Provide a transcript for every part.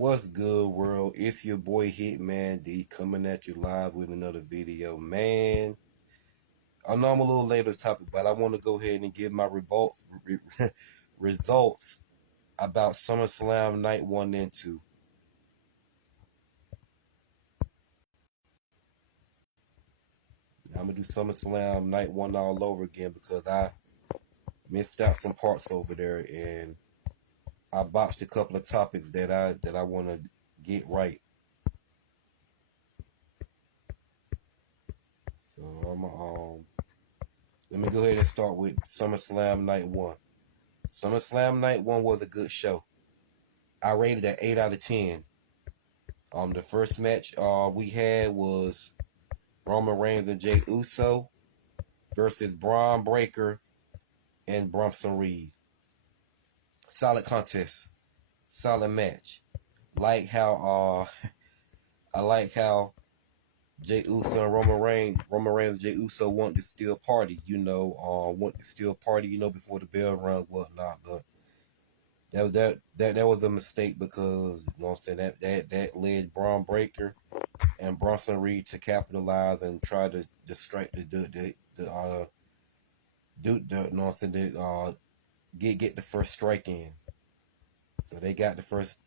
What's good, world? It's your boy Hitman D coming at you live with another video. Man, I know I'm a little late on this topic, but I want to go ahead and give my results about SummerSlam Night 1 and 2. I'm going to do SummerSlam Night 1 all over again because I missed out some parts over there and I botched a couple of topics that I want to get right. So let me go ahead and start with SummerSlam Night 1. SummerSlam Night 1 was a good show. I rated it 8 out of 10. The first match we had was Roman Reigns and Jey Uso versus Braun Breaker and Bronson Reed. Solid contest, solid match. Like how I like how Jey Uso and Roman Reigns and Jey Uso want to steal party, before the bell rung, whatnot. But that was a mistake because you know what I'm saying that led Braun Breaker and Bronson Reed to capitalize and try to distract get the first strike in. So they got the first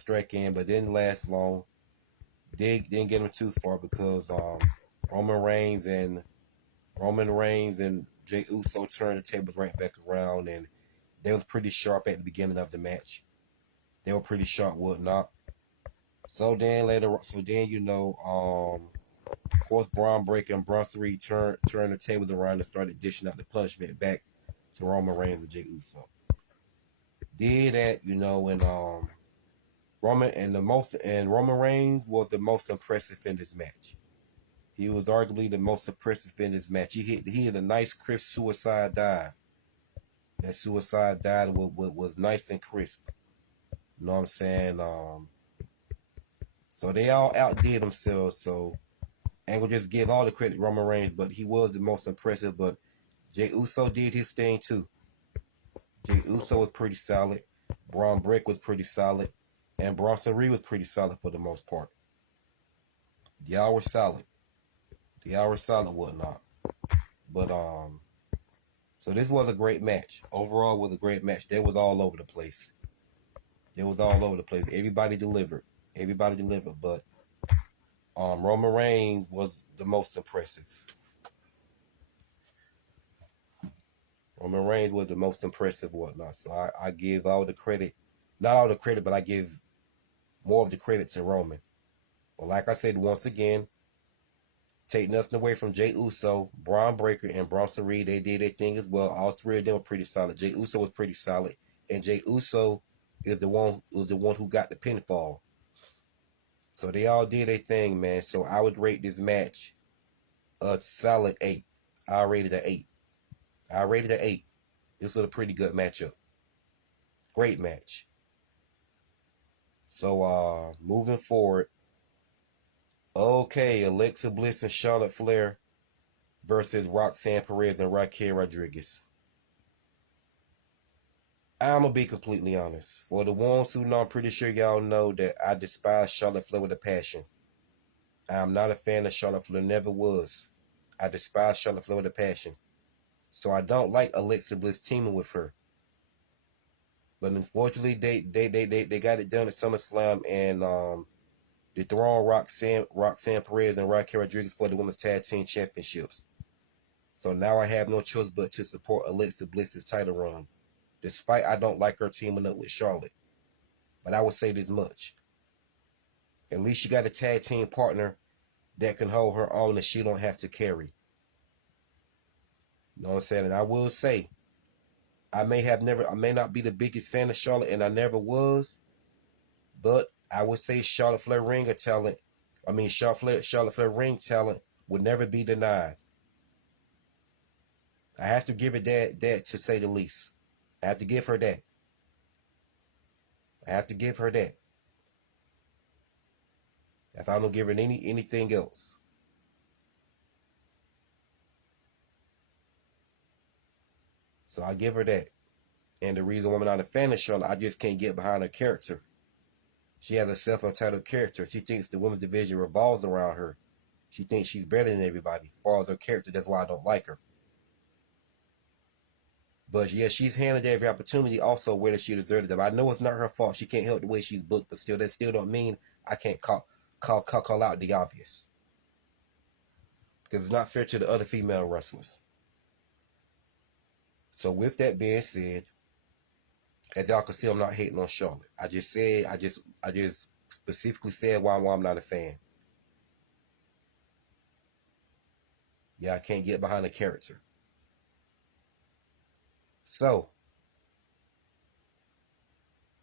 strike in, but didn't last long. They didn't get them too far because Roman Reigns and Jey Uso turned the tables right back around, and they was pretty sharp at the beginning of the match. They were pretty sharp, whatnot. So then of course, Braun Breaker and Bronson Reed turned the tables around and started dishing out the punishment back to Roman Reigns and Jey Uso. Did that, and Roman Reigns was the most impressive in this match. He was arguably the most impressive in this match. He hit a nice crisp suicide dive. That suicide dive was nice and crisp. You know what I'm saying? So they all outdid themselves. So I ain't gonna just give all the credit to Roman Reigns, but he was the most impressive. But Jey Uso did his thing too. Jey Uso was pretty solid. Braun Breaker was pretty solid. And Bronson Reed was pretty solid for the most part. Y'all were solid. Whatnot. But so this was a great match. Overall was a great match. They was all over the place. Everybody delivered. But Roman Reigns was the most impressive. Whatnot. So I give all the credit, not all the credit, but I give more of the credit to Roman. But like I said, once again, take nothing away from Jey Uso, Braun Breaker, and Bronson Reed. They did their thing as well. All three of them were pretty solid. Jey Uso was pretty solid, and Jey Uso is the one who got the pinfall. So they all did their thing, man. So I would rate this match a solid 8. I rated an 8. This was a pretty good matchup. Great match. So moving forward, okay, Alexa Bliss and Charlotte Flair versus Roxanne Perez and Raquel Rodriguez. I'm gonna be completely honest. For the ones who know, I'm pretty sure y'all know that I despise Charlotte Flair with a passion. I'm not a fan of Charlotte Flair, never was. I despise Charlotte Flair with a passion. So I don't like Alexa Bliss teaming with her. But unfortunately, they got it done at SummerSlam, and dethroned Roxanne Perez and Raquel Rodriguez for the Women's Tag Team Championships. So now I have no choice but to support Alexa Bliss's title run, despite I don't like her teaming up with Charlotte. But I would say this much. At least she got a tag team partner that can hold her own and she don't have to carry. You know what I'm saying? And I will say, I may not be the biggest fan of Charlotte, and I never was, but I would say Charlotte Flair ring talent would never be denied. I have to give it that to say the least. I have to give her that. If I don't give her anything else. So I give her that. And the reason why I'm not a fan of Charlotte, I just can't get behind her character. She has a self-entitled character. She thinks the women's division revolves around her. She thinks she's better than everybody. As far as her character, that's why I don't like her. But yeah, she's handled every opportunity also whether she deserved them. I know it's not her fault. She can't help the way she's booked, but still, that still don't mean I can't call out the obvious. Because it's not fair to the other female wrestlers. So with that being said, as y'all can see, I'm not hating on Charlotte. I just specifically said why I'm not a fan. Yeah, I can't get behind the character. So,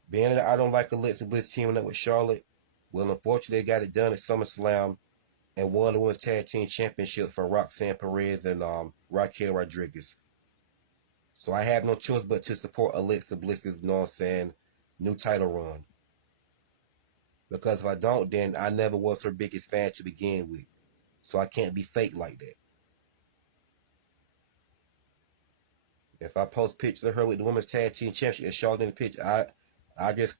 being that I don't like Alexa Bliss teaming up with Charlotte, well, unfortunately, they got it done at SummerSlam and won the Women's Tag Team Championship from Roxanne Perez and Raquel Rodriguez. So I have no choice but to support Alexa Bliss's, you know what I'm saying, new title run. Because if I don't, then I never was her biggest fan to begin with. So I can't be fake like that. If I post pictures of her with the Women's Tag Team Championship and Charlotte in the picture, I just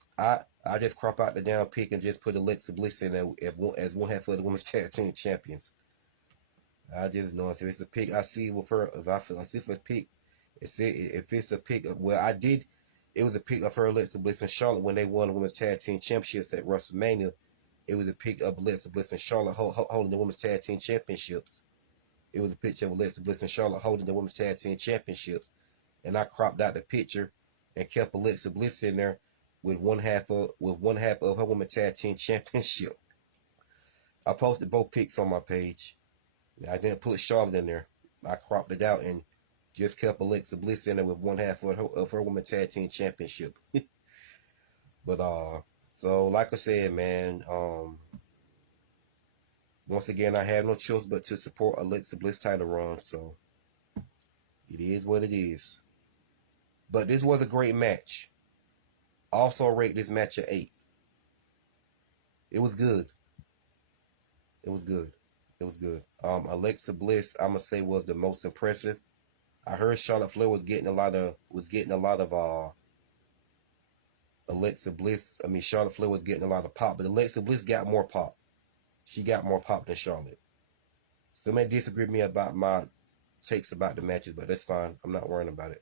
crop out the down pic and just put Alexa Bliss in there as one half of the Women's Tag Team Champions. I just know if it's a pic I see with her, if I see if it's a pic, if it's a pic of, well, it was a pic of her, Alexa Bliss and Charlotte when they won the Women's Tag Team Championships at WrestleMania. It was a pic of Alexa Bliss and Charlotte holding the Women's Tag Team Championships. It was a picture of Alexa Bliss and Charlotte holding the Women's Tag Team Championships. And I cropped out the picture and kept Alexa Bliss in there with one half of her Women's Tag Team Championship. I posted both pics on my page. I didn't put Charlotte in there. I cropped it out and just kept Alexa Bliss in there with one half of her Women's Tag Team Championship. But so like I said, man, once again, I have no choice but to support Alexa Bliss title run. So it is what it is. But this was a great match. Also rate this match at 8. It was good. It was good. It was good. Alexa Bliss, I'm gonna say, was the most impressive. I heard Charlotte Flair was getting a lot of Alexa Bliss. I mean, Charlotte Flair was getting a lot of pop, but Alexa Bliss got more pop. She got more pop than Charlotte. Still may disagree with me about my takes about the matches, but that's fine. I'm not worrying about it.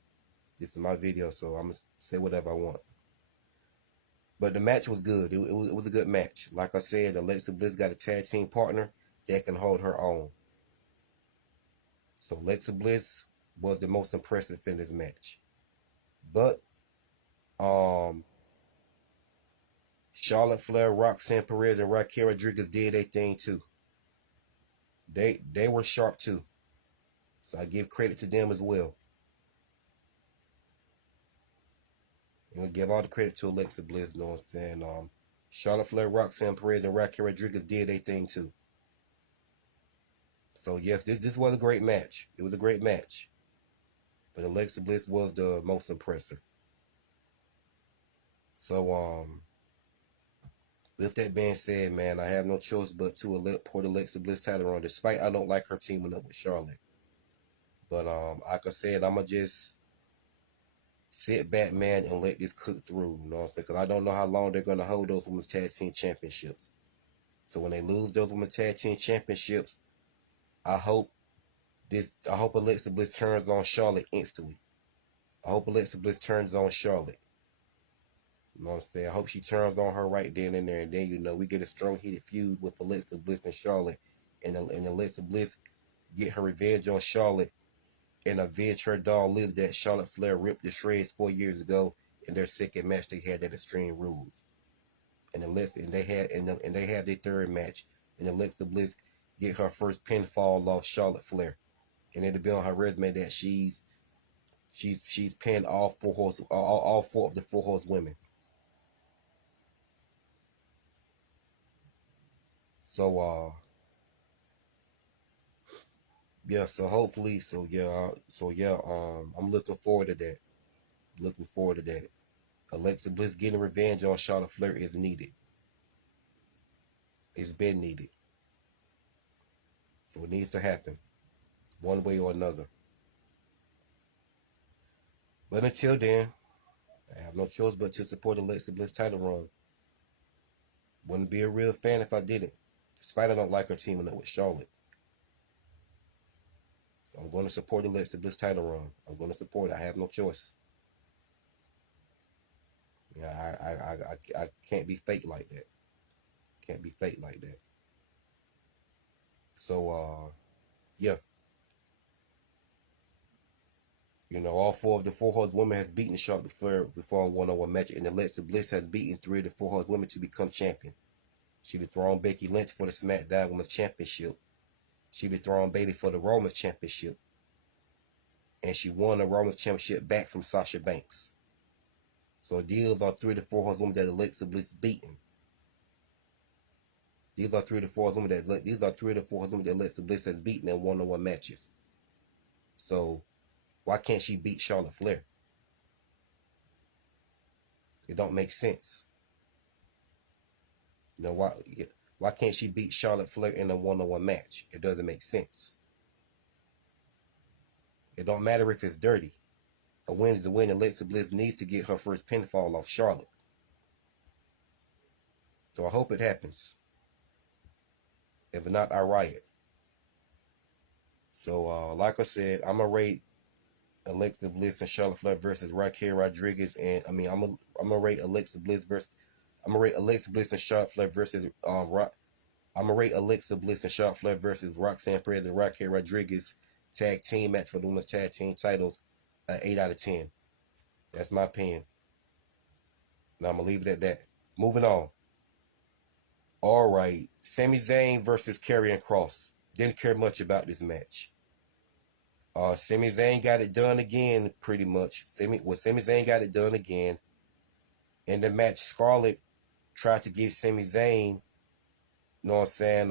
This is my video, so I'm gonna say whatever I want. But the match was good. It was a good match. Like I said, Alexa Bliss got a tag team partner that can hold her own. So Alexa Bliss was the most impressive in this match. But Charlotte Flair, Roxanne Perez, and Raquel Rodriguez did their thing too. They were sharp too. So I give credit to them as well. And I give all the credit to Alexa Bliss, you know what I'm saying? Charlotte Flair, Roxanne Perez, and Raquel Rodriguez did their thing too. So yes, this was a great match. It was a great match. But Alexa Bliss was the most impressive. So with that being said, man, I have no choice but to put Alexa Bliss title on, despite I don't like her teaming up with Charlotte. But like I said, I'ma just sit back, man, and let this cook through. You know what I'm saying? Because I don't know how long they're gonna hold those Women's Tag Team Championships. So when they lose those Women's Tag Team Championships, I hope Alexa Bliss turns on Charlotte instantly. I hope Alexa Bliss turns on Charlotte. You know what I'm saying? I hope she turns on her right then and there, and then we get a strong heated feud with Alexa Bliss and Charlotte, and Alexa Bliss get her revenge on Charlotte and avenge her doll Lily that Charlotte Flair ripped to shreds 4 years ago in their second match they had at Extreme Rules. And they have their third match, and Alexa Bliss get her first pinfall off Charlotte Flair, and it'll be on her resume that she's pinned all four of the Four Horsewomen. So yeah, so hopefully, I'm looking forward to that. Looking forward to that. Alexa Bliss getting revenge on Charlotte Flair is needed. It's been needed. So it needs to happen, one way or another. But until then, I have no choice but to support Alexa Bliss title run. Wouldn't be a real fan if I didn't. Despite I don't like her teaming up with Charlotte. So I'm going to support Alexa Bliss title run. I'm going to support it. I have no choice. Yeah, I can't be fake like that. Can't be fake like that. So yeah. You know, all four of the Four Horsewomen has beaten Charlotte Flair before a one-on-one match, and Alexa Bliss has beaten 3 of the Four Horsewomen to become champion. She dethroned Becky Lynch for the SmackDown Women's Championship. She dethroned Bayley for the Raw Women's Championship. And she won the Raw Women's Championship back from Sasha Banks. So these are 3 of the Four Horsewomen that Alexa Bliss beaten. These are 3 of the Four Horsewomen that Alexa Bliss has beaten in one-on-one matches. So why can't she beat Charlotte Flair? It don't make sense. You know why can't she beat Charlotte Flair in a one-on-one match? It doesn't make sense. It don't matter if it's dirty. A win is a win. Alexa Bliss needs to get her first pinfall off Charlotte. So I hope it happens. If not, I riot. So like I said, I'm gonna rate Alexa Bliss and Charlotte Flair versus Raquel Rodriguez, and I'm gonna rate Alexa Bliss and Charlotte Flair versus I'm gonna rate Alexa Bliss and Charlotte Flair versus Roxanne Perez and Raquel Rodriguez tag team match for the women's tag team titles, 8 out of 10. That's my opinion. Now I'm gonna leave it at that. Moving on. All right, Sami Zayn versus Karrion Kross. Didn't care much about this match. Sami Zayn got it done again, pretty much. Sami Zayn got it done again. In the match, Scarlett tried to give Sami Zayn, you know what I'm saying,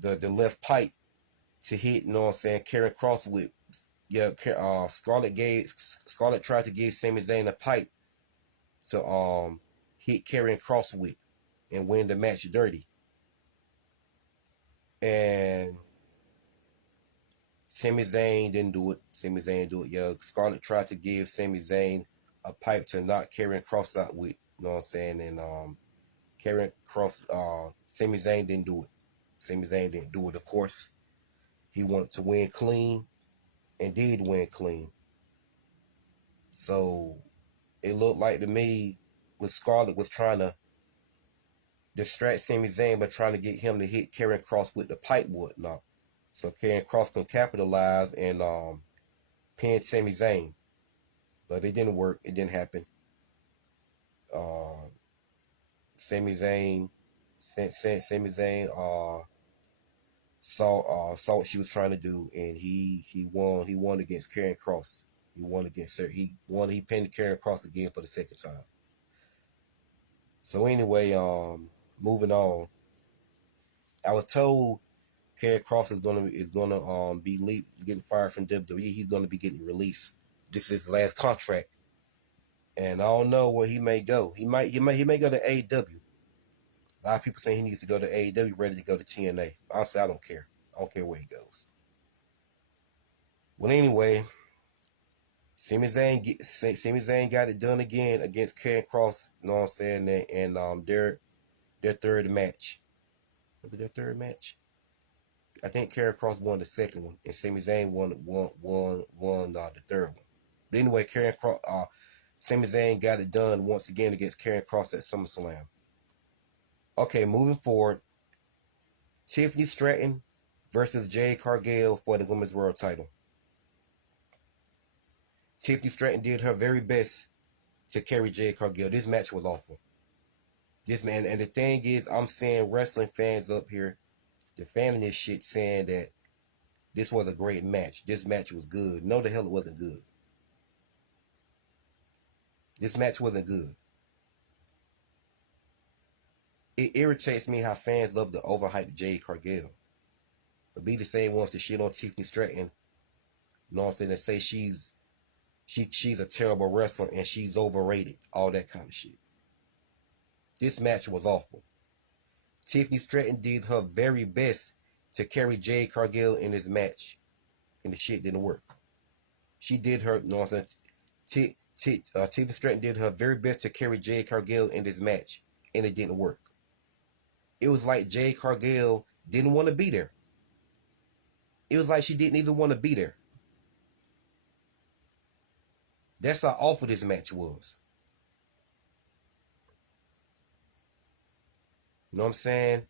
the left pipe to hit, you know what I'm saying, Karrion Kross with. Yeah, Scarlett tried to give Sami Zayn a pipe to hit Karrion Kross with and win the match dirty. And Sami Zayn didn't do it. Yeah, Scarlett tried to give Sami Zayn a pipe to knock Karrion Kross out with. You know what I'm saying? And Sami Zayn didn't do it. Sami Zayn didn't do it. Of course, he wanted to win clean and did win clean. So it looked like to me with Scarlett was trying to distract Sami Zayn by trying to get him to hit Karrion Kross with the pipe wood now. So Karrion Kross can capitalize and pin Sami Zayn. But it didn't work. It didn't happen. Sami Zayn saw what she was trying to do, and he won. He won against Karrion Kross. He pinned Karrion Kross again for the second time. So anyway, moving on. I was told Karrion Kross is gonna be getting fired from WWE. He's gonna be getting released. This is his last contract, and I don't know where he may go. He may go to AEW. A lot of people saying he needs to go to AEW, ready to go to TNA. Honestly, I don't care. I don't care where he goes. Well, anyway, Sami Zayn got it done again against Karrion Kross. You know what I'm saying? And their third match. Was it their third match? I think Karrion Kross won the second one, and Sami Zayn won the third one. But anyway, Sami Zayn got it done once again against Karrion Kross at SummerSlam. Okay, moving forward, Tiffany Stratton versus Jade Cargill for the Women's World Title. Tiffany Stratton did her very best to carry Jade Cargill. This match was awful. And the thing is, I'm seeing wrestling fans up here defending this shit, saying that this was a great match. This match was good. No, the hell it wasn't good. This match wasn't good. It irritates me how fans love to overhype Jade Cargill, but be the same ones to shit on Tiffany Stratton. You know what I'm saying? And say she's a terrible wrestler and she's overrated. All that kind of shit. This match was awful. Tiffany Stratton did her very best to carry Jade Cargill in this match, and the shit didn't work. She did her, you know what I'm saying? Tiffany Stratton did her very best to carry Jade Cargill in this match, and it didn't work. It was like Jade Cargill didn't want to be there. It was like she didn't even want to be there. That's how awful this match was. You know what I'm saying?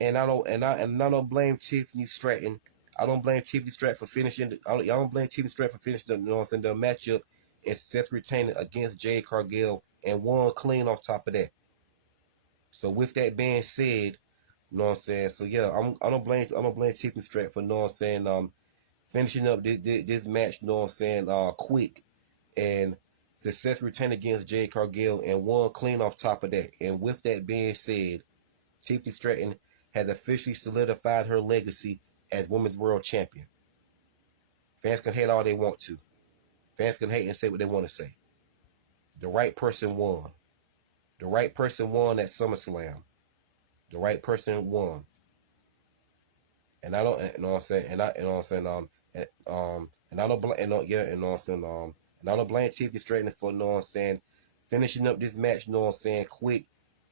And I don't blame Tiffany Stratton. I don't blame Tiffany Stratton for finishing. I don't blame Tiffany Stratton for finishing. You know what I'm saying? The matchup and Seth retaining against Jade Cargill and won clean off top of that. So with that being said, you know what I'm saying? So yeah, I don't blame Tiffany Stratton for, you know what I'm saying, finishing up this match, you know what I'm saying, quick and successfully retaining against Jade Cargill and won clean off top of that. And with that being said, Tiffany Stratton has officially solidified her legacy as Women's World Champion. Fans can hate all they want to. Fans can hate and say what they want to say. The right person won. The right person won at SummerSlam. The right person won. And I don't, you know what I'm saying, and I, you know what I'm saying, and I don't blame, you know what I'm saying, and I don't blame Tiffany Stratton for, you know what I'm saying, finishing up this match, you know what I'm saying, quick,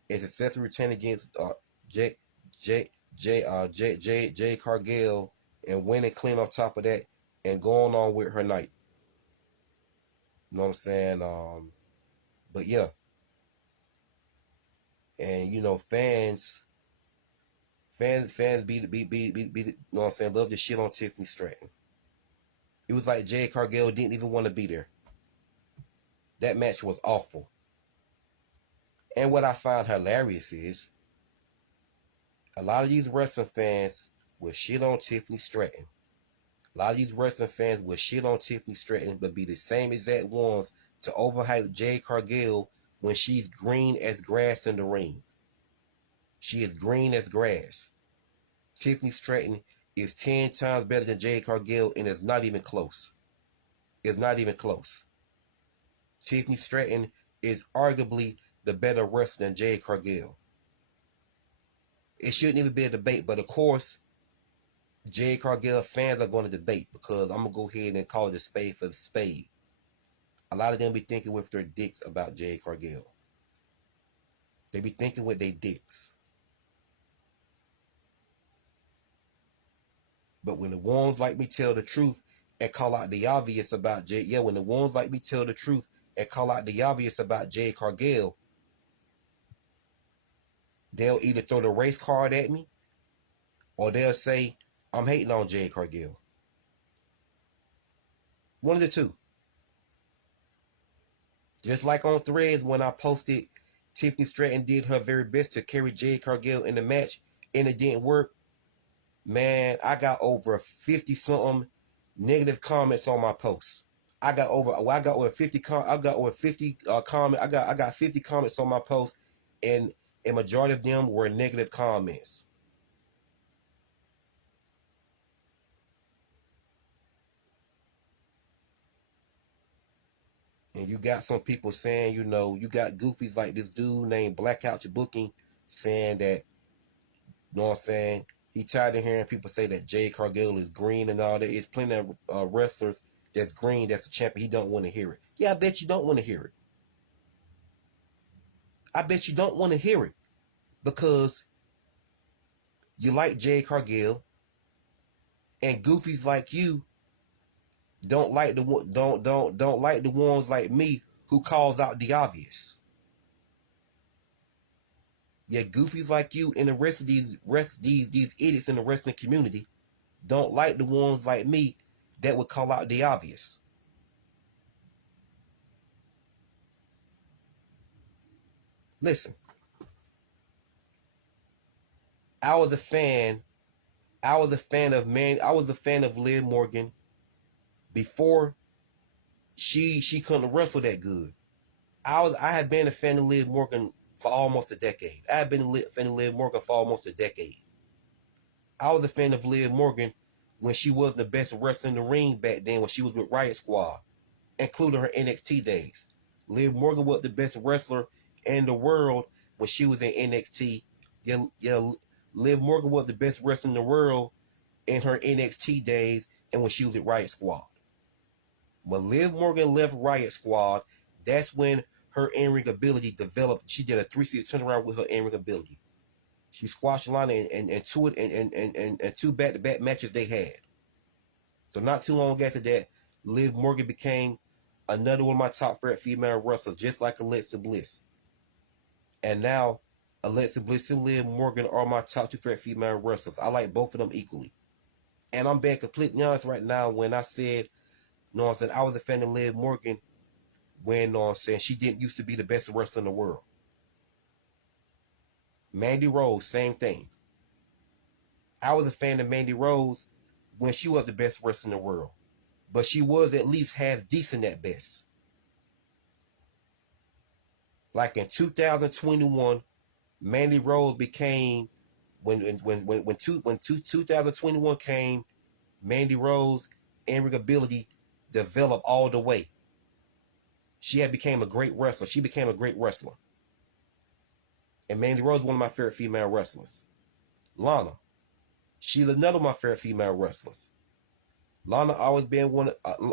and successfully returning against Jade Cargill and winning clean off top of that and going on with her night. You know what I'm saying? But yeah. And you know, fans be you know what I'm saying, love the shit on Tiffany Stratton. It was like Jade Cargill didn't even want to be there. That match was awful. And what I find hilarious is a lot of these wrestling fans will shit on Tiffany Stratton. A lot of these wrestling fans will shit on Tiffany Stratton, but be the same exact ones to overhype Jade Cargill when she's green as grass in the ring. She is green as grass. Tiffany Stratton is 10 times better than Jade Cargill, and it's not even close. It's not even close. Tiffany Stratton is arguably the better wrestler than Jade Cargill. It shouldn't even be a debate, but of course, Jade Cargill fans are going to debate because I'm going to go ahead and call it a spade for the spade. A lot of them be thinking with their dicks about Jade Cargill. They be thinking with their dicks. But when the ones like me tell the truth and call out the obvious about Jade, when the ones like me tell the truth and call out the obvious about Jade Cargill, they'll either throw the race card at me or they'll say, I'm hating on Jade Cargill. One of the two. Just like on Threads when I posted Tiffany Stratton did her very best to carry Jade Cargill in the match and it didn't work. Man, I got over 50 something negative comments on my posts. I got over 50 comments. I got 50 comments on my post, and a majority of them were negative comments. And you got some people saying, you know, you got goofies like this dude named Blackout Your Booking saying that, you know what I'm saying, he tired of hearing people say that Jade Cargill is green and all that. It's plenty of wrestlers that's green, that's a champion. He don't want to hear it. Yeah, I bet you don't want to hear it. I bet you don't want to hear it because you like Jade Cargill, and goofies like you don't like don't like the ones like me who calls out the obvious. Yeah, goofies like you and the rest of these idiots in the wrestling community don't like the ones like me that would call out the obvious. Listen, I was a fan. I was a fan of Liv Morgan before she couldn't wrestle that good. I had been a fan of Liv Morgan for almost a decade. I had been a fan of Liv Morgan for almost a decade. I was a fan of Liv Morgan when she was the best wrestler in the ring back then when she was with Riot Squad, including her NXT days. Liv Morgan was the best wrestler in the world when she was in NXT. Liv Morgan was the best wrestler in the world in her NXT days and when she was at Riot Squad. When Liv Morgan left Riot Squad, that's when her in-ring ability developed. She did a 360 turnaround with her in-ring ability. She squashed Lana in two back-to-back matches they had. So not too long after that, Liv Morgan became another one of my top favorite female wrestlers, just like Alexa Bliss. And now, Alexa Bliss and Liv Morgan are my top two favorite female wrestlers. I like both of them equally. And I'm being completely honest right now when I said, you know what I'm saying, I was a fan of Liv Morgan when, you know what I'm saying, she didn't used to be the best wrestler in the world. Mandy Rose, same thing. I was a fan of Mandy Rose when she was the best wrestler in the world. But she was at least half decent at best. Like in 2021, Mandy Rose became when 2021 came, Mandy Rose in-ring ability developed all the way. She had became a great wrestler. She became a great wrestler. And Mandy Rose is one of my favorite female wrestlers. Lana, she's another of my favorite female wrestlers. Lana always been one.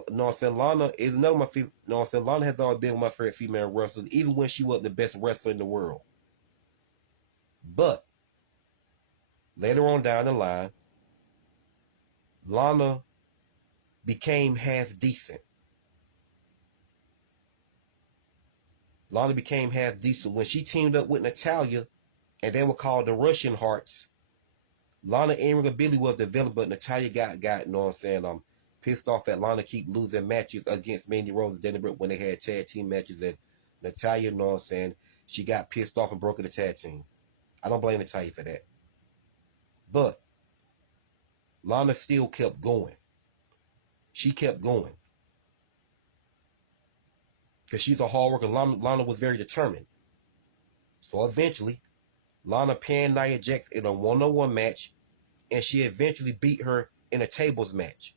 No, I'm saying Lana is another of my favorite. No, I'm saying Lana has always been one of my favorite female wrestlers, even when she wasn't the best wrestler in the world. But later on down the line, Lana became half decent. Lana became half decent when she teamed up with Natalya, and they were called the Russian Hearts. Lana in-ring ability was developed, but Natalya got you know what I'm saying, pissed off at Lana keep losing matches against Mandy Rose and Dana Brooke when they had tag team matches, and Natalya, you know what I'm saying, she got pissed off and broke the tag team. I don't blame Natalya for that. But Lana still kept going. She kept going. Because she's a hard worker. Lana was very determined. So eventually, Lana pinned Nia Jax in a one-on-one match, and she eventually beat her in a tables match.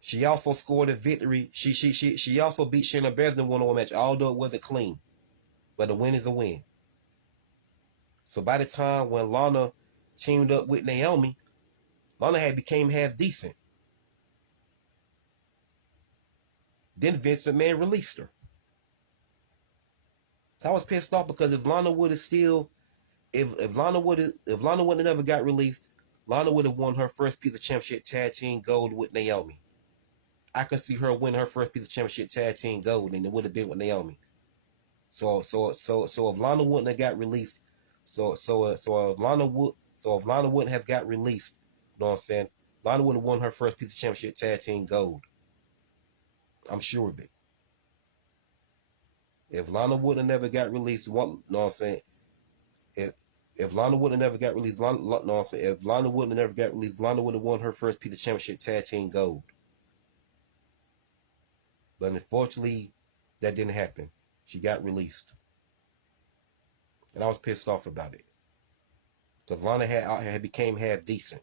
She also scored a victory. She also beat Shayna Baszler in a one-on-one match, although it wasn't clean. But a win is a win. So by the time when Lana teamed up with Naomi, Lana had became half decent. Then Vince McMahon released her. So I was pissed off because if Lana would have still, if Lana would have never got released, Lana would have won her first piece of championship tag team gold with Naomi. I could see her win her first piece of championship tag team gold, and it would have been with Naomi. So if Lana wouldn't have got released, if Lana wouldn't have got released, you know what I'm saying, Lana would have won her first piece of championship tag team gold. I'm sure of it. If Lana wouldn't have never got released, you know what I'm saying, if Lana wouldn't have never got released, if Lana wouldn't have never got released, Lana would have won her first piece of championship tag team gold. But unfortunately, that didn't happen. She got released. And I was pissed off about it. Because Lana had became half decent.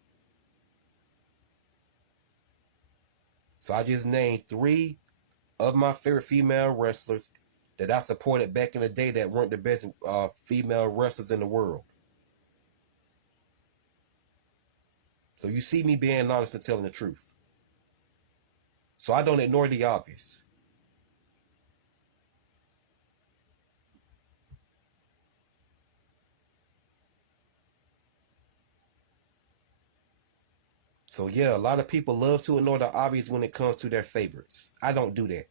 So I just named 3 of my favorite female wrestlers that I supported back in the day that weren't the best female wrestlers in the world. So you see me being honest and telling the truth. So I don't ignore the obvious. So yeah, a lot of people love to ignore the obvious when it comes to their favorites. I don't do that.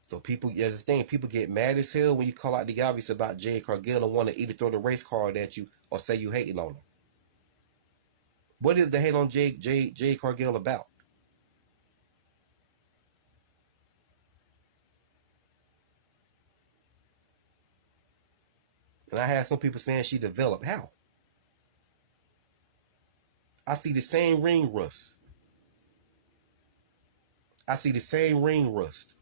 So people, yeah, the thing, people get mad as hell when you call out the obvious about Jade Cargill and want to either throw the race card at you or say you hating on her. What is the hate on Jade Cargill about? And I had some people saying she developed. How? I see the same ring rust. I see the same ring rust.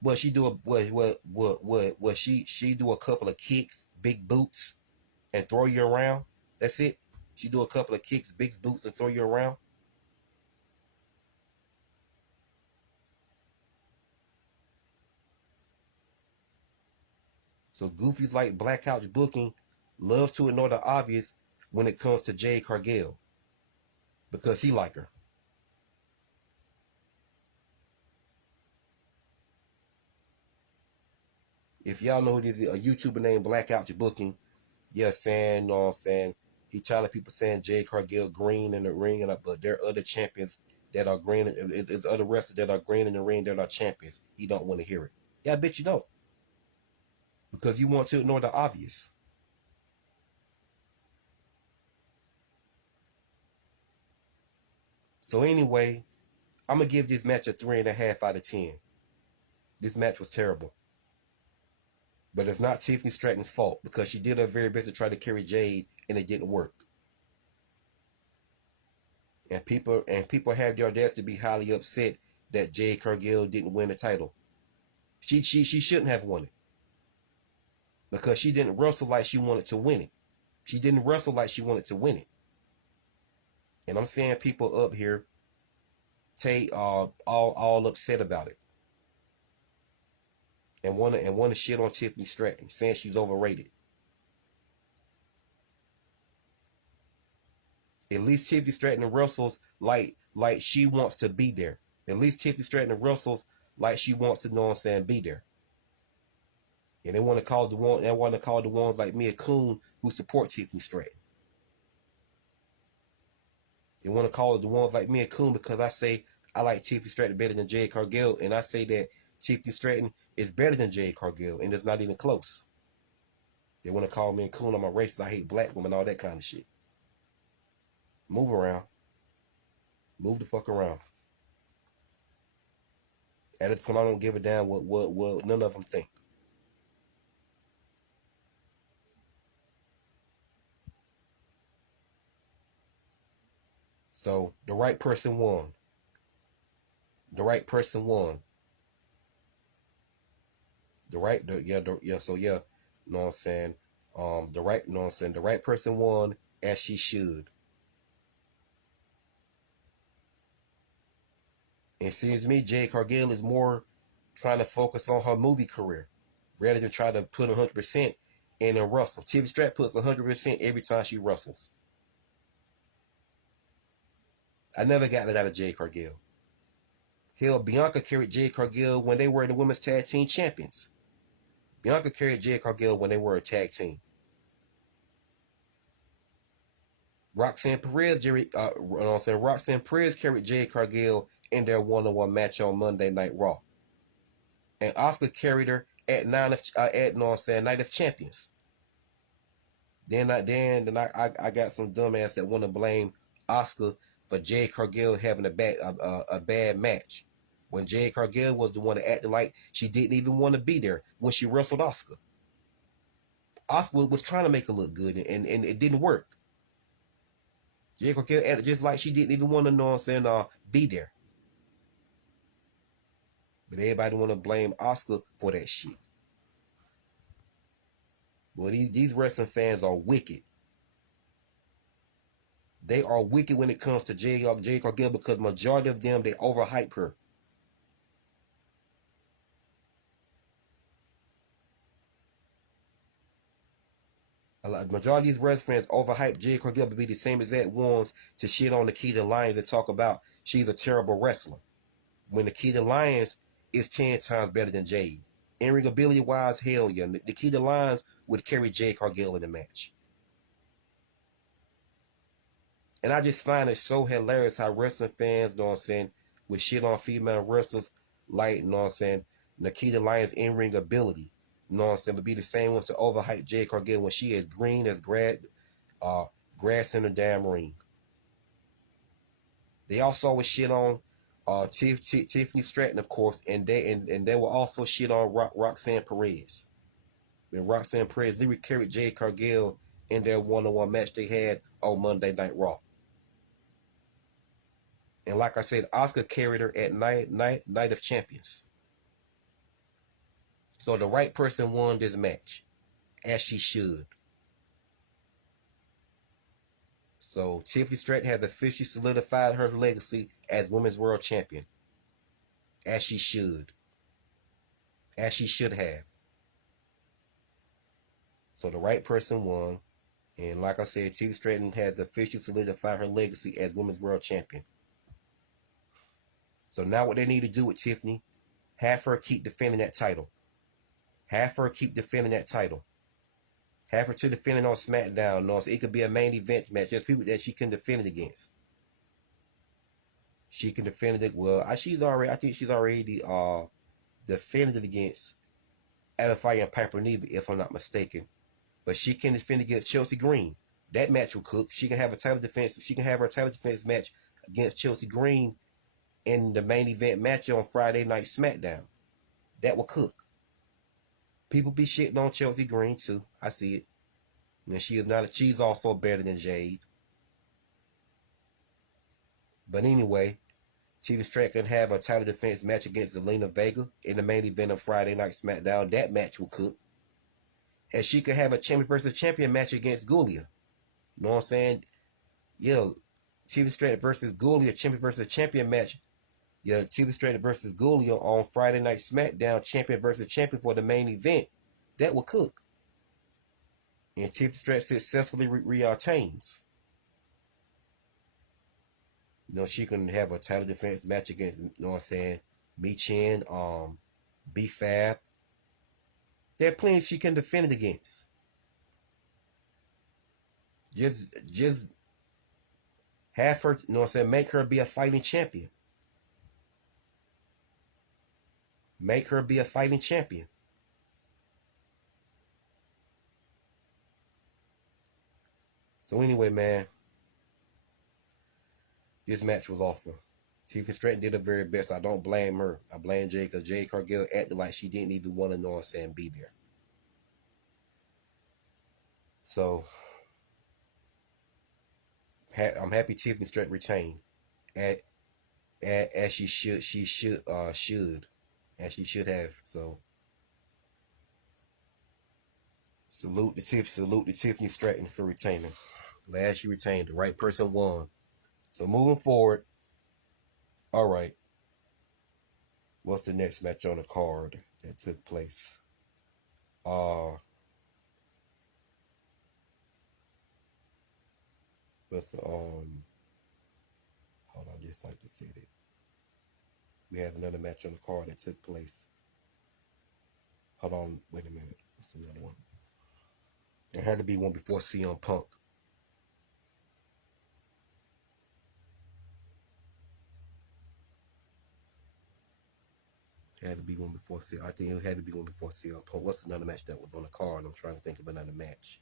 What she do what she do a couple of kicks, big boots, and throw you around. That's it. She do a couple of kicks, big boots, and throw you around. So goofies like Black Couch Booking love to ignore the obvious when it comes to Jade Cargill. because he like her. If y'all know who this is, a YouTuber named Blackout Your Booking, yeah, saying, you know what I'm saying, he telling people saying Jade Cargill green in the ring, but there are other champions that are green. There's other wrestlers that are green in the ring that are champions. He don't want to hear it. Yeah, I bet you don't, because you want to ignore the obvious. So anyway, I'm gonna give this match a 3.5 out of 10. This match was terrible, but it's not Tiffany Stratton's fault because she did her very best to try to carry Jade and it didn't work. And people have the audacity to be highly upset that Jade Cargill didn't win the title. She shouldn't have won it because she didn't wrestle like she wanted to win it. She didn't wrestle like she wanted to win it. And I'm seeing people up here all upset about it and wanna shit on Tiffany Stratton, saying she's overrated. At least Tiffany Stratton wrestles like she wants to be there. At least Tiffany Stratton wrestles like she wants to, know what I'm saying, be there. And they want to call the ones like Mia Coon who support Tiffany Stratton. They want to call it the ones like Mia Coon because I say I like Tiffany Stratton better than Jade Cargill, and I say that Tiffany Stratton is better than Jade Cargill, and it's not even close. They want to call me a coon. I'm a racist. I hate black women, all that kind of shit. Move around. Move the fuck around. At this point, I don't give a damn what none of them think. So the right person won. The right person won. So yeah, you know what I'm saying. You know what I'm saying. The right person won as she should. And it seems to me, Jade Cargill is more trying to focus on her movie career rather than try to put 100% in a Russell. Tiffany Stratton puts 100% every time she wrestles. I never got that out of Jade Cargill. Hell, Bianca carried Jade Cargill when they were the women's tag team champions. Bianca carried Jade Cargill when they were a tag team. Roxanne Perez carried Jade Cargill in their one-on-one match on Monday Night Raw, and Asuka carried her at Night of Champions. Then I got some dumbass that want to blame Asuka for Jade Cargill having a bad match, when Jade Cargill was the one that acted like she didn't even want to be there when she wrestled Asuka. Asuka was trying to make her look good, and it didn't work. Jade Cargill acted just like she didn't even want to, know what I'm saying, be there. But everybody want to blame Asuka for that shit. Well, these wrestling fans are wicked. They are wicked when it comes to Jade Cargill because majority of them, they overhype her. Majority of these wrestling fans overhype Jade Cargill to be the same exact ones to shit on Nikita Lyons and talk about she's a terrible wrestler, when Nikita Lyons is 10 times better than Jade. In ring ability wise, hell yeah, Nikita Lyons would carry Jade Cargill in the match. And I just find it so hilarious how wrestling fans, you know what I'm saying, with shit on female wrestlers like, you know what I'm saying, Nikita Lyons' in-ring ability, you know what I'm saying, to be the same ones to overhype Jade Cargill when she is green as grass in the damn ring. They also was shit on Tiffany Stratton, of course, and they will also shit on Roxanne Perez. When Roxanne Perez literally carried Jade Cargill in their one-on-one match they had on Monday Night Raw. And like I said, Asuka carried her at Night of Champions. So the right person won this match, as she should. So Tiffany Stratton has officially solidified her legacy as Women's World Champion, as she should. As she should have. So the right person won. And like I said, Tiffany Stratton has officially solidified her legacy as Women's World Champion. So now what they need to do with Tiffany, have her keep defending that title. Have her keep defending that title. Have her to defend it on SmackDown. No, so it could be a main event match. There's people that she can defend it against. She can defend it. Well, I think she's already defended it against Adam Fire and Piper Niven, if I'm not mistaken. But she can defend against Chelsea Green. That match will cook. She can have a title defense. She can have her title defense match against Chelsea Green in the main event match on Friday Night SmackDown. That will cook. People be shitting on Chelsea Green too. I see it. And she's also better than Jade. But anyway, Tiffany Stratton can have a title defense match against Zelina Vega in the main event of Friday Night SmackDown. That match will cook. And she could have a champion versus champion match against Giulia. You know what I'm saying? Tiffany Stratton versus Giulia, champion versus champion match. Tiffany Stratton versus Giulia on Friday Night SmackDown, champion versus champion for the main event. That will cook. And Tiffany Stratton successfully retains. She can have a title defense match against, Michin, B-Fab. There are plenty she can defend it against. Just have her, make her be a fighting champion. Make her be a fighting champion. So anyway, man, this match was awful. Tiffany Stratton did her very best. I don't blame her. I blame Jade because Jade Cargill acted like she didn't even want to, be there. So I'm happy Tiffany Stratton retained, as she should. She should as she should have. So salute to Tiffany Stratton for retaining. Glad she retained. The right person won. So moving forward, all right. What's the next match on the card that took place? Hold on, just like to see it. We had another match on the card that took place. Hold on, wait a minute. What's another one? There had to be one before CM Punk. Had to be one before CM. I think it had to be one before CM Punk. What's another match that was on the card? I'm trying to think of another match.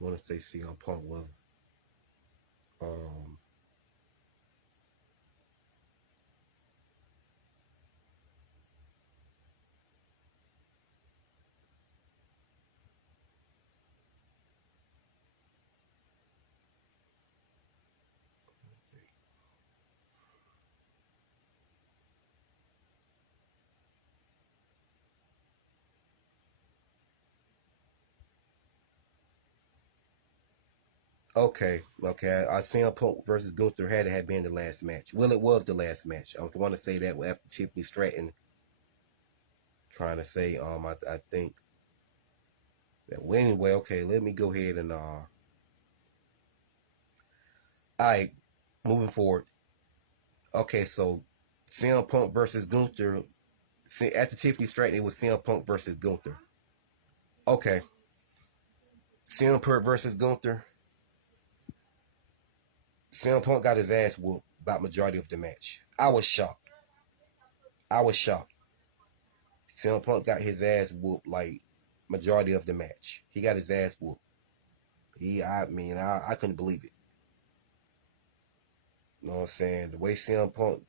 I want to say CM Punk was Okay. I CM Punk versus Gunther had to have been the last match. Well, it was the last match. I want to say that after Tiffany Stratton trying to say, I think that. Well, anyway, okay, let me go ahead and all right, moving forward. Okay, so CM Punk versus Gunther. After Tiffany Stratton, it was CM Punk versus Gunther. Okay, CM Punk versus Gunther. CM Punk got his ass whooped about majority of the match. I was shocked. CM Punk got his ass whooped like majority of the match. He got his ass whooped. I couldn't believe it. You know what I'm saying? The way CM Punk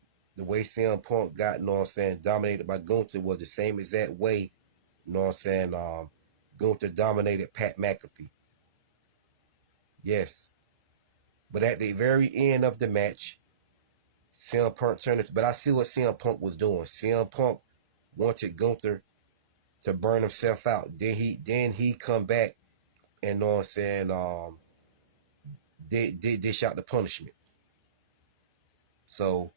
got, you know what I'm saying, dominated by Gunther was the same exact way, you know what I'm saying, Gunther dominated Pat McAfee. Yes. But at the very end of the match, CM Punk turned it. But I see what CM Punk was doing. CM Punk wanted Gunther to burn himself out. Then he come back and, you know what I'm saying, dish out the punishment. So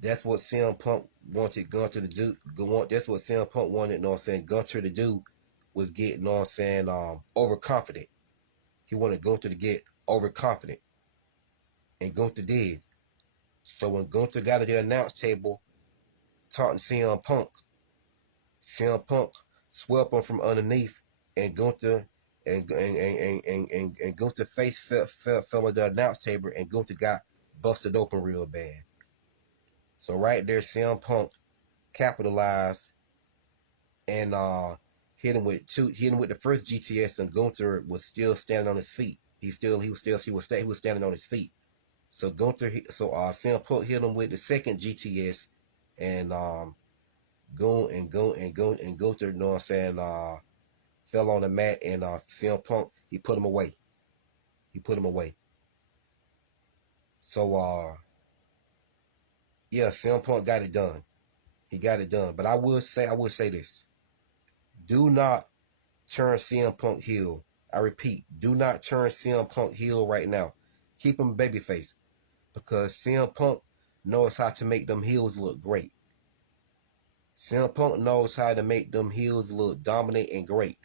that's what CM Punk wanted Gunter to do. That's what CM Punk wanted. You know what I'm saying? Gunter to do was get. You know what I'm saying? Overconfident. He wanted Gunter to get overconfident, and Gunter did. So when Gunter got to the announce table, taunting CM Punk swept him from underneath, and Gunther and Gunther face fell at the announce table, and Gunther got busted open real bad. So right there, CM Punk capitalized and hit him with the first GTS, and Gunther was still standing on his feet. He was standing on his feet. So CM Punk hit him with the second GTS, and Gunther, you know what I'm saying, fell on the mat, and CM Punk, he put him away. So yeah, CM Punk got it done. He got it done. But I will say this. Do not turn CM Punk heel. I repeat, do not turn CM Punk heel right now. Keep him babyface, because CM Punk knows how to make them heels look great. CM Punk knows how to make them heels look dominant and great.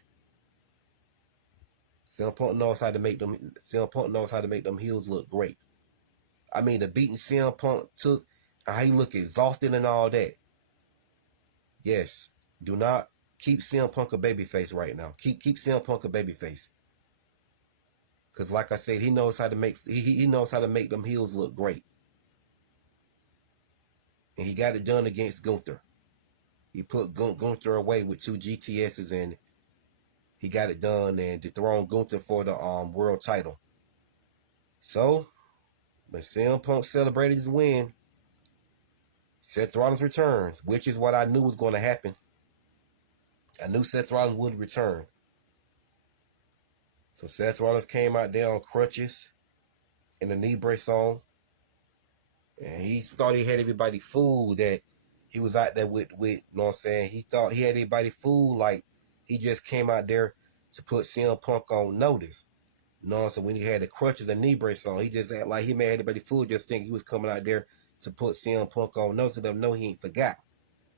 CM Punk knows how to make them heels look great. I mean, the beating CM Punk took, how he look exhausted and all that. Yes, do not keep CM Punk a babyface right now. Keep CM Punk a babyface, because like I said, he knows how to make them heels look great, and he got it done against Gunther. He put Gunther away with 2 GTSs, and he got it done and dethroned Gunther for the world title. So, when CM Punk celebrated his win, Seth Rollins returns, which is what I knew was going to happen. I knew Seth Rollins would return. So Seth Rollins came out there on crutches and a knee brace on, and he thought he had everybody fooled that he was out there with you know what I'm saying? He thought he had everybody fooled, like he just came out there to put CM Punk on notice. You know, so when he had the crutches and knee brace on, he just acted like he made everybody fool, just think he was coming out there to put CM Punk on notice. To them, no, he ain't forgot.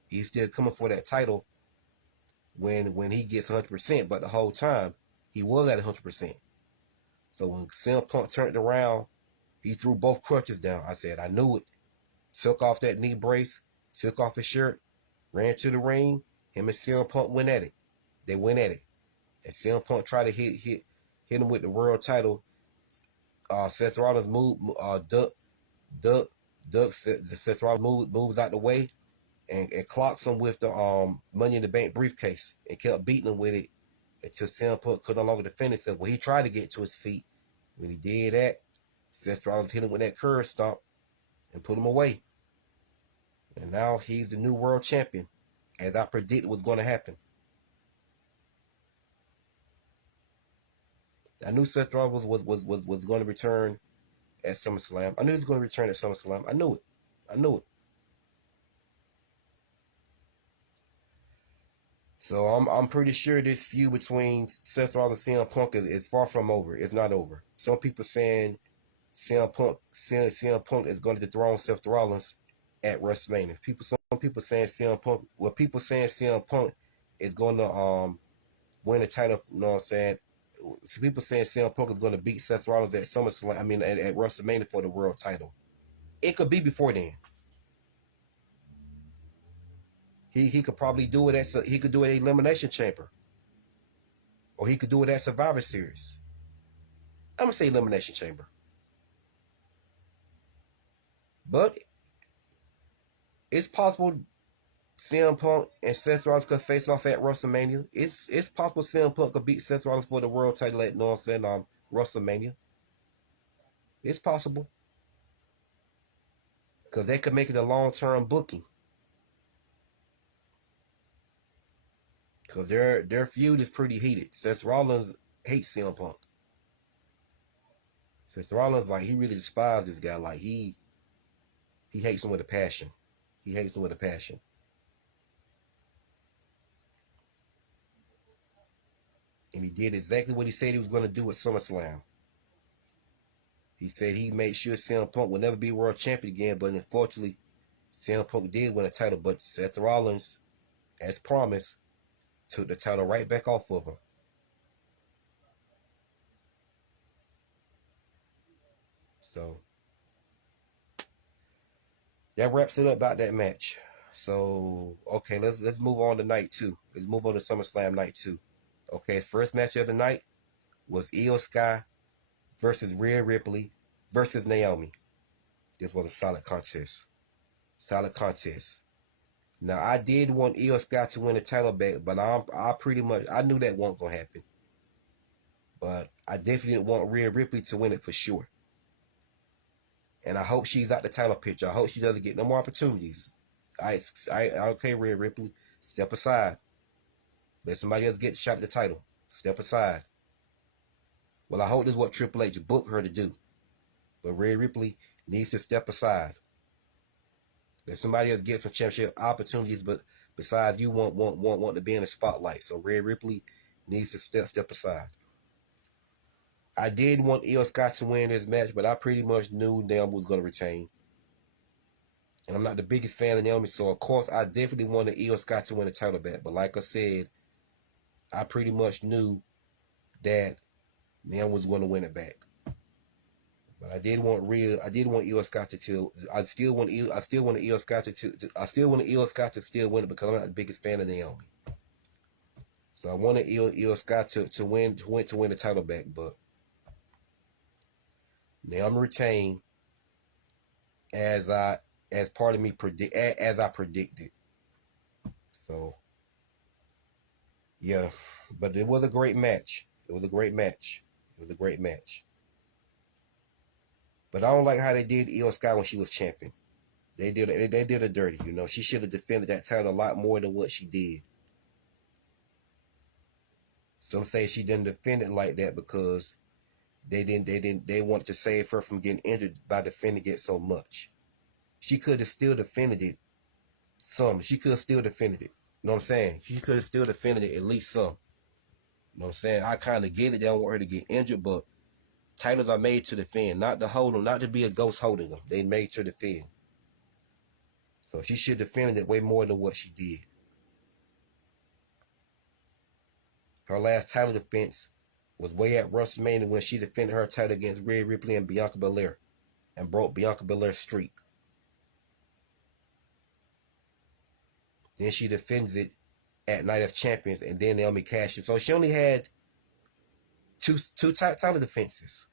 He's still coming for that title when he gets 100%, but the whole time he was at 100%. So when CM Punk turned around, he threw both crutches down. I said, I knew it. Took off that knee brace, took off his shirt, ran to the ring. Him and CM Punk went at it. They went at it. And CM Punk tried to hit him with the world title. Seth Rollins Seth Rollins moves out the way, and clocks him with the Money in the Bank briefcase, and kept beating him with it until CM Punk could no longer defend himself. Well, he tried to get to his feet. When he did that, Seth Rollins hit him with that curb stomp and put him away. And now he's the new world champion, as I predicted was going to happen. I knew Seth Rollins was going to return at SummerSlam. I knew he was going to return at SummerSlam. I knew it. So I'm pretty sure this feud between Seth Rollins and CM Punk is far from over. It's not over. Some people saying CM Punk is going to dethrone Seth Rollins at WrestleMania. Some people saying CM Punk. Well, people saying CM Punk is going to win the title. You know what I'm saying? Some people saying CM Punk is going to beat Seth Rollins at SummerSlam. I mean, at WrestleMania for the world title. It could be before then. He could probably do it he could do it at Elimination Chamber, or he could do it at Survivor Series. I'm gonna say Elimination Chamber, but it's possible CM Punk and Seth Rollins could face off at WrestleMania. It's possible CM Punk could beat Seth Rollins for the world title at, you know what I'm saying, WrestleMania. It's possible, because they could make it a long-term booking. Because their feud is pretty heated. Seth Rollins hates CM Punk. Seth Rollins, like, he really despises this guy. Like, he hates him with a passion. He hates him with a passion. And he did exactly what he said he was going to do at SummerSlam. He said he made sure CM Punk would never be world champion again, but unfortunately, CM Punk did win a title, but Seth Rollins, as promised, took the title right back off of him. So that wraps it up about that match. So okay, let's move on to night two. Let's move on to SummerSlam night two. Okay, first match of the night was Io Sky versus Rhea Ripley versus Naomi. This was a solid contest. Solid contest. Now I did want Io Sky to win the title back, but I pretty much I knew that wasn't gonna happen. But I definitely didn't want Rhea Ripley to win it for sure. And I hope she's out the title picture. I hope she doesn't get no more opportunities. Okay, Rhea Ripley, step aside. Let somebody else get shot at the title. Step aside. Well, I hope this is what Triple H booked her to do. But Rhea Ripley needs to step aside. Let somebody else get some championship opportunities, but besides you want to be in the spotlight. So Rhea Ripley needs to step aside. I did want Io Sky to win this match, but I pretty much knew Naomi was going to retain. And I'm not the biggest fan of Naomi, so of course I definitely wanted Io Sky to win the title back. But like I said, I pretty much knew that Naomi was going to win it back. But I did want Io Sky to I still want Io Sky to still win it because I'm not the biggest fan of Naomi. So I wanted Io Sky to win the title back, but Naomi retained as I predicted. So yeah, but it was a great match. It was a great match. But I don't like how they did Io Sky when she was champion. They did her dirty. You know, she should have defended that title a lot more than what she did. Some say she didn't defend it like that because they wanted to save her from getting injured by defending it so much. She could have still defended it some. She could have still defended it. You know what I'm saying? She could have still defended it at least some. You know what I'm saying? I kind of get it. They don't want her to get injured, but titles are made to defend, not to hold them, not to be a ghost holding them. They made to defend. So she should have defended it way more than what she did. Her last title defense was way at WrestleMania when she defended her title against Rhea Ripley and Bianca Belair and broke Bianca Belair's streak. Then she defends it at Night of Champions, and then Naomi cashed it. So she only had two title defenses.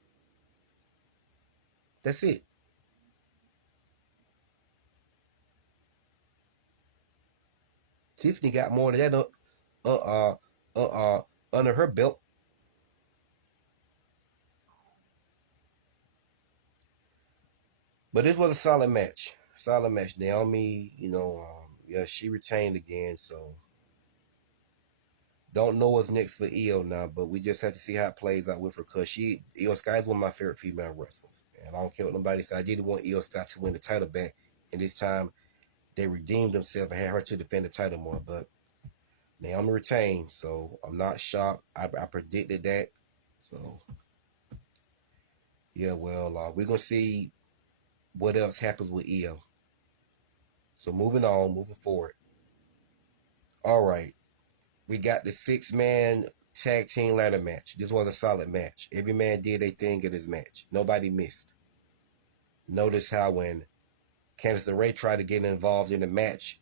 That's it. Tiffany got more than that under her belt. But this was a solid match. Solid match. Naomi, yeah, she retained again, so don't know what's next for Io now, but we just have to see how it plays out with her because Io Sky is one of my favorite female wrestlers. And I don't care what nobody says. I didn't want Io Sky to win the title back. And this time they redeemed themselves and had her to defend the title more. But Naomi retained, so I'm not shocked. I predicted that. So yeah, well, we're gonna see what else happens with Io. So moving forward. All right. We got the 6-man tag team ladder match. This was a solid match. Every man did their thing in this match. Nobody missed. Notice how when Candice LeRae tried to get involved in the match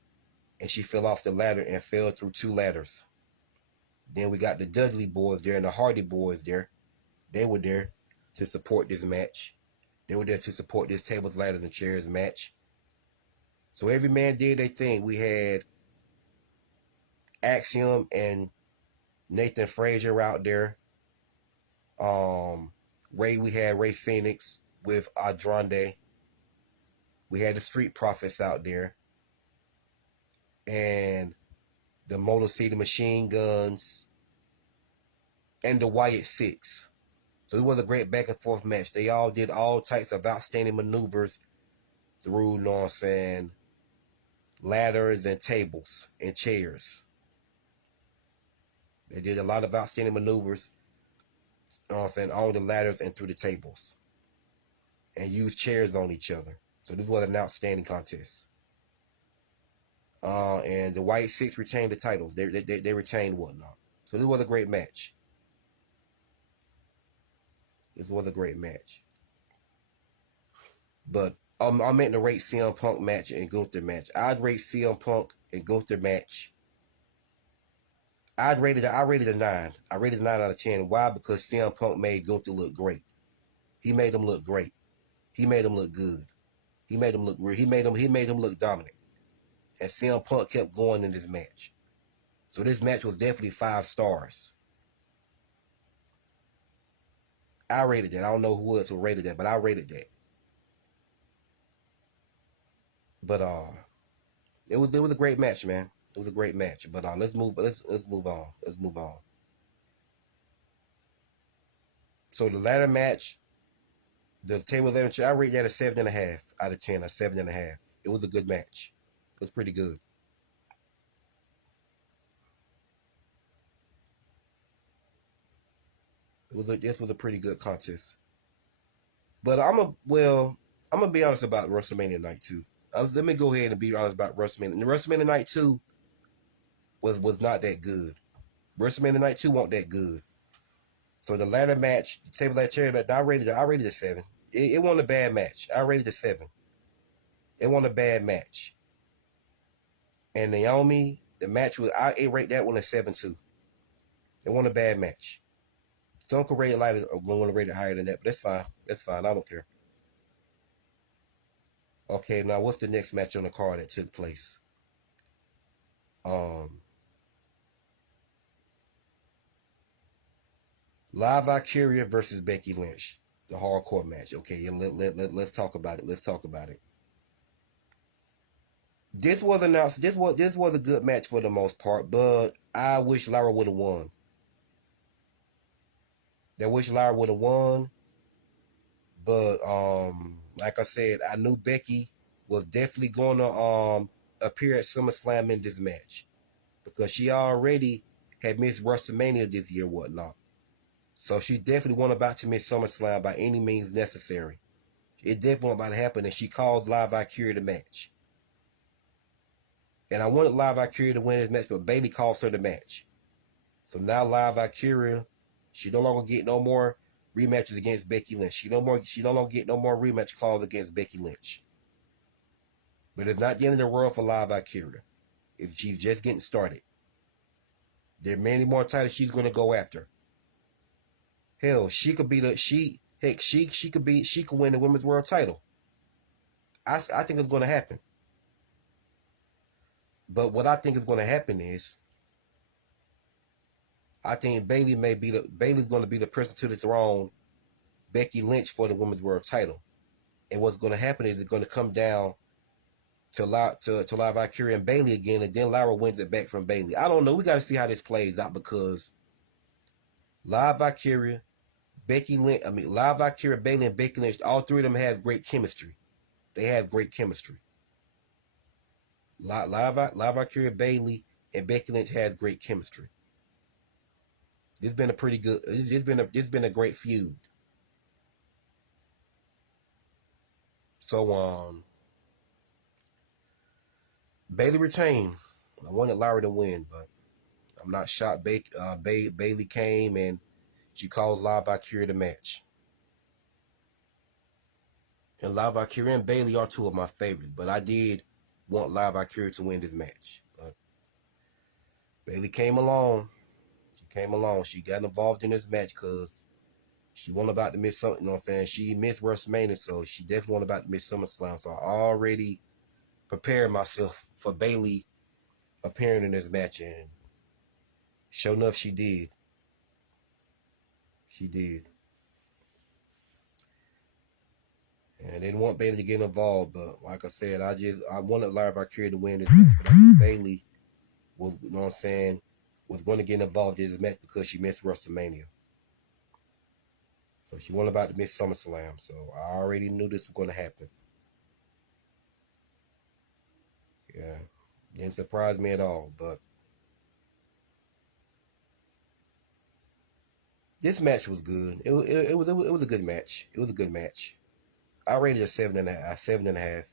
and she fell off the ladder and fell through 2 ladders. Then we got the Dudley boys there and the Hardy boys there. They were there to support this match. They were there to support this tables, ladders, and chairs match. So every man did their thing. We had Axiom and Nathan Frazier out there. We had Ray Phoenix with Andrade. We had the Street Profits out there. And the Motor City Machine Guns. And the Wyatt Six. So it was a great back and forth match. They all did all types of outstanding maneuvers through, you know what I'm saying, ladders and tables and chairs. They did a lot of outstanding maneuvers, you know what I'm saying, on the ladders and through the tables. And used chairs on each other. So this was an outstanding contest. And the White Six retained the titles. They retained whatnot. So this was a great match. This was a great match. But I'm meant to rate CM Punk match and Gunther match. I'd rate CM Punk and Gunther match. I rated a 9. I rated a 9 out of 10. Why? Because CM Punk made Gunther look great. He made him look great. He made him look good. He made him look great. He made him look dominant. And CM Punk kept going in this match. So this match was definitely 5 stars. I rated that. I don't know who else rated that, but I rated that. But it was a great match, man. It was a great match. But let's move on. Let's move on. So the ladder match, the table 11, I rate that a 7.5 out of 10. A 7.5. It was a good match. It was pretty good. This was a pretty good contest. But I'm gonna be honest about WrestleMania Night 2. Let me go ahead and be honest about WrestleMania. And WrestleMania Night 2 was not that good. WrestleMania Night 2 wasn't that good. So the ladder match, the table ladder chair match, I rated a 7. It wasn't a bad match. I rated a 7. It wasn't a bad match. And Naomi, the match was I rate that one a 7 too. It wasn't a bad match. Some could rate it lighter or going to rate it higher than that, but that's fine. That's fine. I don't care. Okay, now what's the next match on the card that took place? Liv Valkyria versus Becky Lynch, the hardcore match. Okay, let's talk about it. Let's talk about it. This was announced. This was a good match for the most part, but I wish Lyra would have won. I wish Lyra would have won, but like I said, I knew Becky was definitely going to appear at SummerSlam in this match because she already had missed WrestleMania this year, whatnot. So she definitely wasn't about to miss SummerSlam by any means necessary. It definitely wasn't about to happen, and she called Liv Valkyria the match. And I wanted Liv Valkyria to win this match, but Bayley cost her the match. So now Liv Valkyria, she no longer get no more rematches against Becky Lynch. She no longer get no more rematch calls against Becky Lynch. But it's not the end of the world for Liv Valkyria. If she's just getting started. There are many more titles she's going to go after. Hell, she could win the Women's World title. I think it's going to happen. But what I think is going to happen is, I think Bayley's going to be the person to the throne, Becky Lynch for the Women's World title. And what's going to happen is it's going to come down to Liv Valkyria and Bayley again, and then Lyra wins it back from Bayley. I don't know. We got to see how this plays out because Liv Valkyria, Bayley, and Becky Lynch, all three of them have great chemistry. They have great chemistry. Liv Valkyria, Bayley, and Becky Lynch has great chemistry. It's been a pretty good. It's been a great feud. So Bayley retained. I wanted Lyra to win, but I'm not shocked. Bayley came and she called Liv Valkyria the match. And Liv Valkyria and Bayley are two of my favorites, but I did want Liv Valkyria to win this match. But Bayley came along. She got involved in this match because she wasn't about to miss something. You know what I'm saying? She missed WrestleMania, so she definitely wasn't about to miss SummerSlam. So I already prepared myself for Bayley appearing in this match, and sure enough, she did. She did. And they didn't want Bayley to get involved, but like I said, I wanted Liv Valkyria to win this match, but I knew Bayley was, you know what I'm saying, was going to get involved in this match because she missed WrestleMania. So she wasn't about to miss SummerSlam, so I already knew this was going to happen. Yeah, didn't surprise me at all, but this match was good. It was a good match. It was a good match. I rated it a 7.5.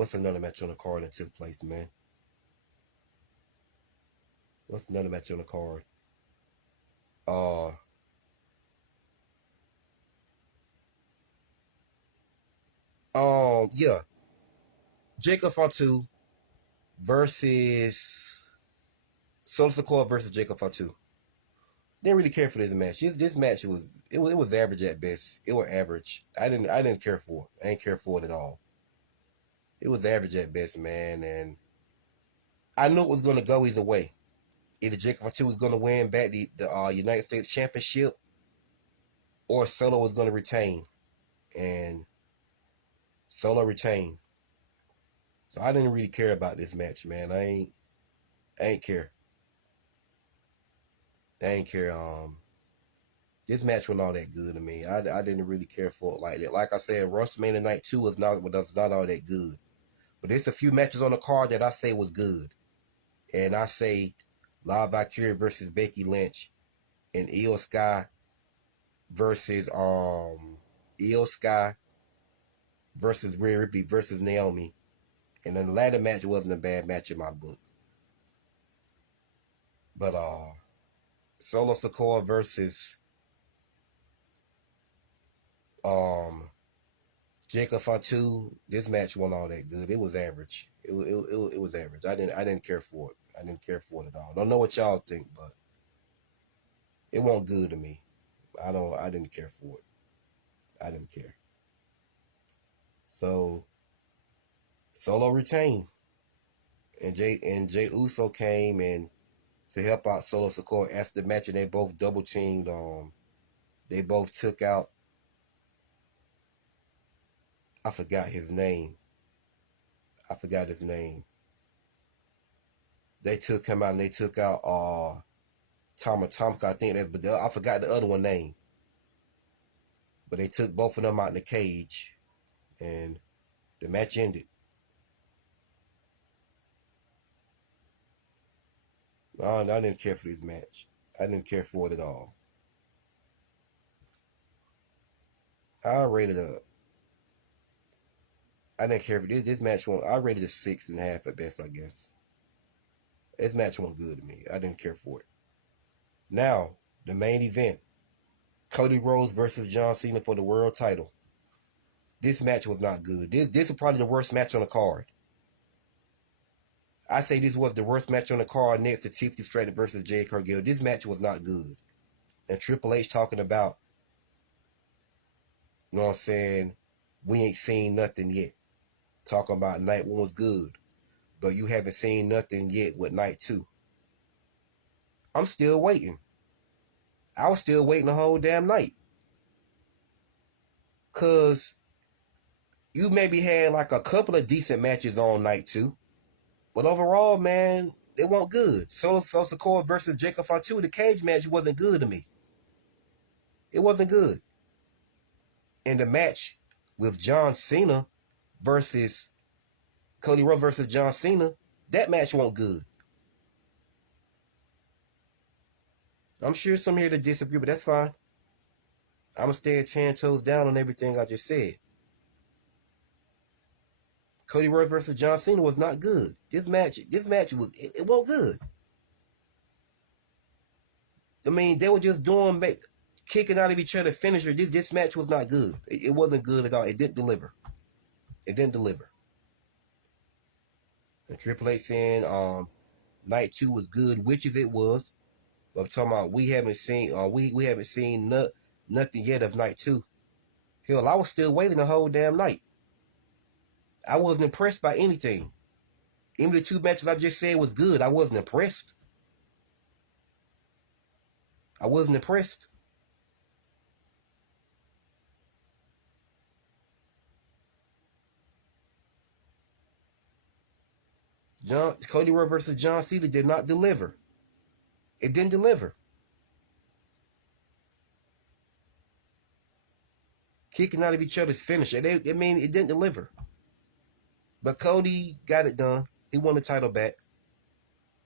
What's another match on the card that took place, man? What's another match on the card? Uh, yeah, Jacob Fatu versus Solo Sikoa versus Jacob Fatu. Didn't really care for this match. This match was average at best. It was average. I didn't care for it. I didn't care for it at all. It was average at best, man, and I knew it was gonna go either way. Either Jacob Fatu was gonna win back the United States Championship, or Solo was gonna retain, and Solo retained. So I didn't really care about this match, man. I ain't care. I ain't care. This match was not that good to me. I didn't really care for it like that. Like I said, WrestleMania Night 2 was not all that good. But there's a few matches on the card that I say was good. And I say La Valkyria versus Becky Lynch and Io Sky versus Io Sky versus Rhea Ripley versus Naomi. And then the latter match wasn't a bad match in my book. But Solo Sikoa versus um Jacob Fatu, this match wasn't all that good. It was average. It was average. I didn't care for it. I didn't care for it at all. Don't know what y'all think, but it wasn't good to me. I didn't care for it. I didn't care. So Solo retained. And Jay Uso came and to help out Solo Sikoa after the match, and they both double teamed. They both took out, I forgot his name. I forgot his name. They took him out and they took out Tama Tonka, I think that, but I forgot the other one name. But they took both of them out in the cage, and the match ended. I didn't care for this match. I didn't care for it at all. I rated a. I didn't care for this match. I rated a 6.5 at best, I guess. This match wasn't good to me. I didn't care for it. Now, the main event: Cody Rhodes versus John Cena for the world title. This match was not good. This was probably the worst match on the card. I say this was the worst match on the card next to Timothy Stratton versus Jade Cargill. This match was not good. And Triple H talking about, you know what I'm saying, we ain't seen nothing yet. Talking about night one was good, but you haven't seen nothing yet with night two. I'm still waiting. I was still waiting the whole damn night. Cause you maybe had like a couple of decent matches on night two. But overall, man, it wasn't good. Solo Sikoa versus Jacob Fatu, the cage match wasn't good to me. It wasn't good. And the match with John Cena versus Cody Rhodes versus John Cena, that match wasn't good. I'm sure some here to disagree, but that's fine. I'm going to stay 10 toes down on everything I just said. Cody Rhodes versus John Cena was not good. This match was, it wasn't good. I mean, they were just kicking out of each other finisher. This match was not good. It wasn't good at all. It didn't deliver. It didn't deliver. And Triple H saying night two was good, which is it was. But I'm talking about we haven't seen we haven't seen nothing yet of night two. Hell, I was still waiting the whole damn night. I wasn't impressed by anything. Even the two matches I just said was good. I wasn't impressed. I wasn't impressed. Cody Rhodes versus John Cena did not deliver. It didn't deliver. Kicking out of each other's finisher. It didn't deliver. But Cody got it done. He won the title back.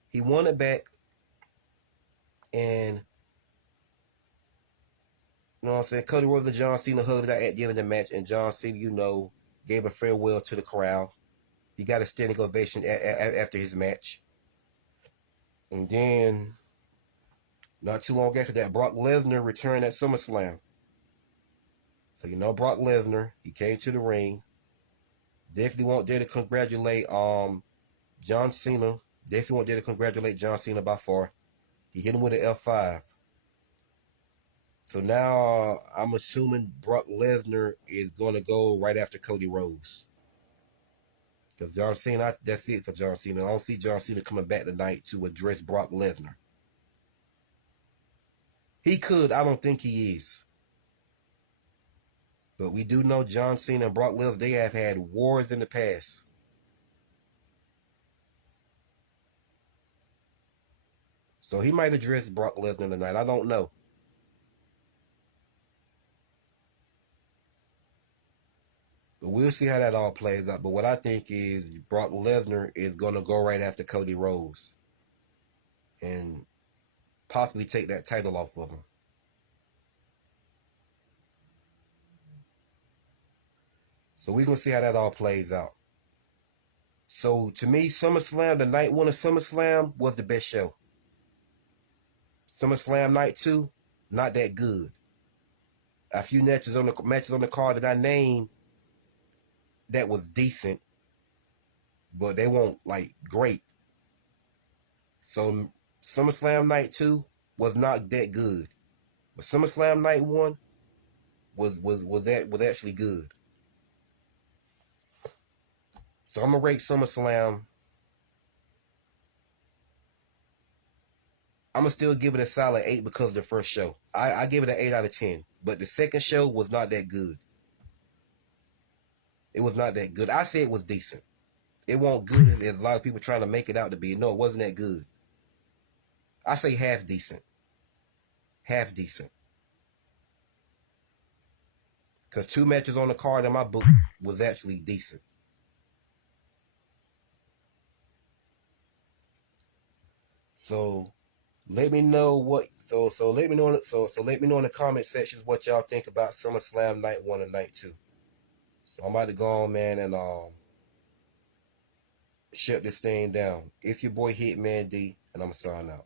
He won it back. And you know what I'm saying? Cody Rhodes and John Cena hugged out at the end of the match. And John Cena, gave a farewell to the crowd. He got a standing ovation after his match. And then, not too long after that, Brock Lesnar returned at SummerSlam. So you know Brock Lesnar, he came to the ring. Definitely want there to congratulate John Cena. Definitely want there to congratulate John Cena by far. He hit him with an F5. So now I'm assuming Brock Lesnar is going to go right after Cody Rhodes. Because John Cena, that's it for John Cena. I don't see John Cena coming back tonight to address Brock Lesnar. He could. I don't think he is. But we do know John Cena and Brock Lesnar, they have had wars in the past. So he might address Brock Lesnar tonight. I don't know. But we'll see how that all plays out. But what I think is Brock Lesnar is going to go right after Cody Rhodes. And possibly take that title off of him. So we're going to see how that all plays out. So to me, SummerSlam, the night one of SummerSlam was the best show. SummerSlam night 2, not that good. A few matches on the card that I named that was decent, but they weren't like great. So SummerSlam night 2 was not that good, but SummerSlam night 1 was actually good. So I'm gonna rate SummerSlam. I'm gonna still give it a solid 8 because of the first show. I give it an 8 out of 10, but the second show was not that good. It was not that good. I say it was decent. It wasn't good as a lot of people trying to make it out to be. No, it wasn't that good. I say half decent. Half decent. Because 2 matches on the card in my book was actually decent. So let me know what let me know let me know in the comment sections what y'all think about SummerSlam night 1 and night 2. So I'm about to go on, man, and shut this thing down. It's your boy Hitman D, and I'm gonna sign out.